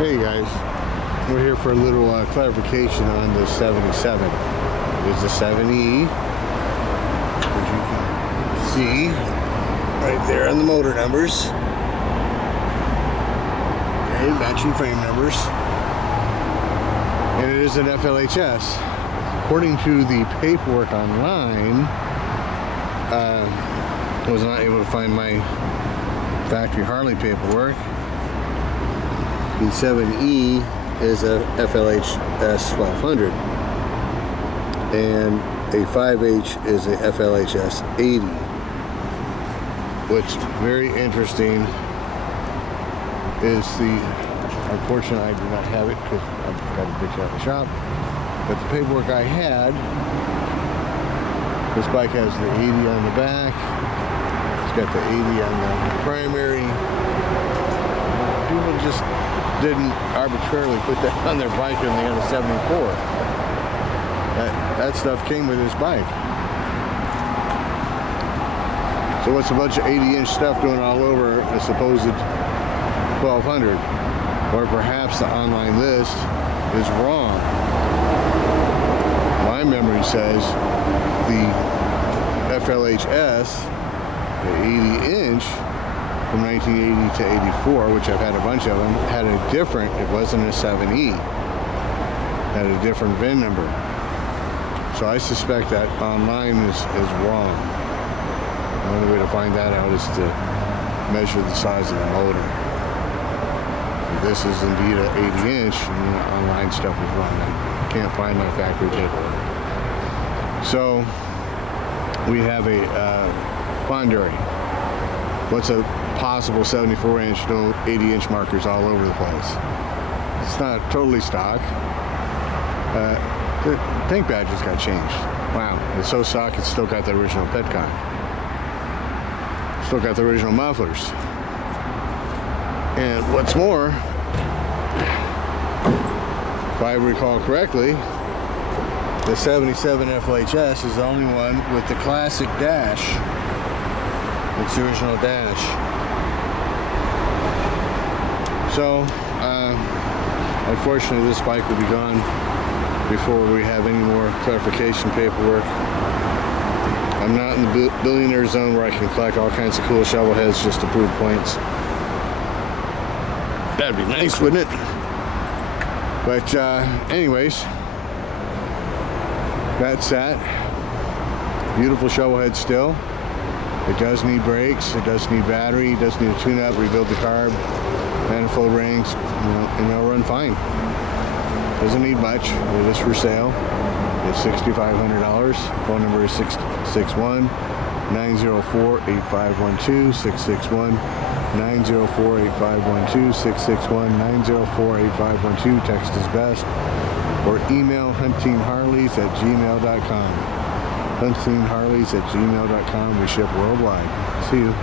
Hey guys, we're here for a little clarification on the 77. It is the 7E, as you can see right there on the motor numbers. Okay, matching frame numbers. And it is an FLHS. According to the paperwork online, I was not able to find my factory Harley paperwork. The 7E is a FLHS 1200 and a 5H is a FLHS 80. What's very interesting is unfortunately I do not have it because I've got a picture at the shop, but the paperwork I had, this bike has the 80 on the back, it's got the 80 on the primary. People just didn't arbitrarily put that on their bike and they had a 74. That stuff came with this bike. So what's a bunch of 80-inch stuff doing all over a supposed 1200? Or perhaps the online list is wrong. My memory says the FLHS, the 80-inch, from 1980 to 84, which I've had a bunch of them, had a different, it wasn't a 7E, had a different VIN number. So I suspect that online is wrong. The only way to find that out is to measure the size of the motor. If this is indeed an 80-inch, and the online stuff is wrong. I can't find my factory paperwork. So we have a quandary. What's a possible 74-inch, 80-inch markers all over the place? It's not totally stock. The tank badge just got changed. Wow, it's so stock it's still got the original Petcock. Still got the original mufflers. And what's more, if I recall correctly, the 77 FLHS is the only one with the classic dash. It's the original dash. So, unfortunately, this bike will be gone before we have any more clarification paperwork. I'm not in the billionaire zone where I can collect all kinds of cool shovel heads just to prove points. That'd be nice, wouldn't it? But anyways, that's that. Beautiful shovel head still. It does need brakes, it does need battery, it does need a tune-up, rebuild the carb, manifold rings, and it'll run fine. Doesn't need much. It is for sale. It's $6,500. Phone number is 661-904-8512, 661-904-8512, 661-904-8512. Text is best. Or email huntingharleys@gmail.com. huntingharleys@gmail.com. We ship worldwide. See you.